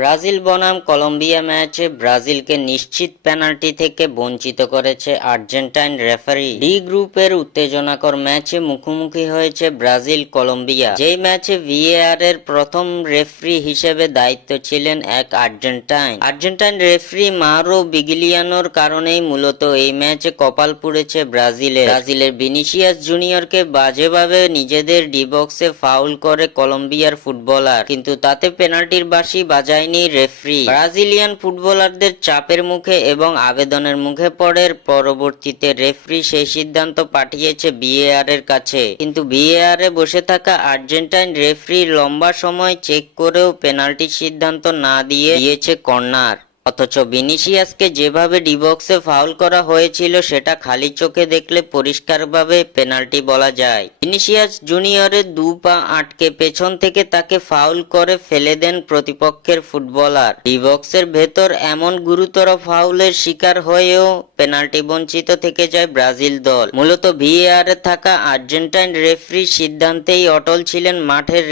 Brazil বনাম Colombia ম্যাচে ব্রাজিলকে নিশ্চিত পেনাল্টি থেকে বঞ্চিত করেছে আর্জেন্টাইন রেফারি। ডি গ্রুপের উত্তেজনাকর ম্যাচে মুখোমুখি হয়েছে ব্রাজিল কলম্বিয়া, যেই ম্যাচে ভিএআর এর প্রথম রেফারি হিসেবে দায়িত্ব ছিলেন এক আর্জেন্টাইন রেফারি মাউরো বিগলিয়ানোর কারণেই মূলত এই ম্যাচে কপাল পুড়েছে ব্রাজিলের ভিনিসিয়াস জুনিয়রকে বাজেভাবে নিজেদের ডি বক্সে ফাউল করে কলম্বিয়ার ফুটবলার, কিন্তু তাতে পেনাল্টির বাঁশি বাজায় রেফারি। ব্রাজিলিয়ান ফুটবলারদের চাপের মুখে এবং আবেদনের মুখে পড়ে পরবর্তীতে রেফারি সেই সিদ্ধান্ত পাঠিয়েছে ভিএআর এর কাছে, কিন্তু ভিএআর এ বসে থাকা আর্জেন্টাইন রেফারি লম্বা সময় চেক করেও পেনাল্টির সিদ্ধান্ত না দিয়েছে কর্নার। অথচ ভিনিসিয়াসকে যেভাবে ডিবক্সে ফাউল করা হয়েছিল সেটা খালি চোখে দেখলে পরিষ্কারভাবে পেনাল্টি বলা যায়। ভিনিসিয়াস জুনিয়রের দু পা আটকে পেছন থেকে তাকে ফাউল করে ফেলে দেন প্রতিপক্ষের ফুটবলার। ডিবক্সের ভেতর এমন গুরুতর ফাউলের শিকার হয়েও পেনাল্টি বঞ্চিত থেকে যায় ব্রাজিল দল। মূলত ভিএআর এ থাকা আর্জেন্টাইন রেফারির সিদ্ধান্তেই অটল ছিলেন মাঠের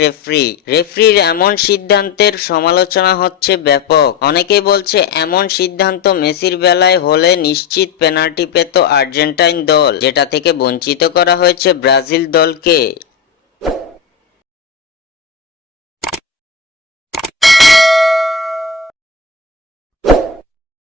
রেফারির এমন সিদ্ধান্তের সমালোচনা হচ্ছে ব্যাপক। অনেকেই বলছে এমন সিদ্ধান্ত মেসির বেলায় হলে নিশ্চিত পেনাল্টি পেত আর্জেন্টাইন দল, যেটা থেকে বঞ্চিত করা হয়েছে ব্রাজিল দলকে।